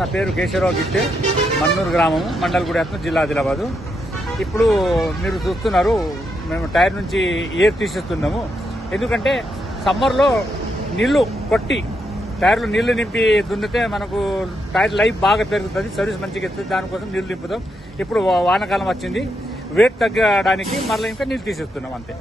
నా పేరు కేశవరావు గిట్టే, మన్నూరు గ్రామము, మండలగూడెం, జిల్లా ఆదిలాబాదు. ఇప్పుడు మీరు చూస్తున్నారు, మేము టైర్ నుంచి ఎయిర్ తీసేస్తున్నాము. ఎందుకంటే సమ్మర్లో నీళ్లు కొట్టి టైర్లు నీళ్లు నింపి దున్నితే మనకు టైర్ లైఫ్ బాగా పెరుగుతుంది, సర్వీస్ మంచిగా ఇస్తుంది. దానికోసం నీళ్లు నింపుతాం. ఇప్పుడు వానాకాలం వచ్చింది, వెయిట్ తగ్గడానికి మళ్ళీ ఇంకా నీళ్లు తీసేస్తున్నాం అంతే.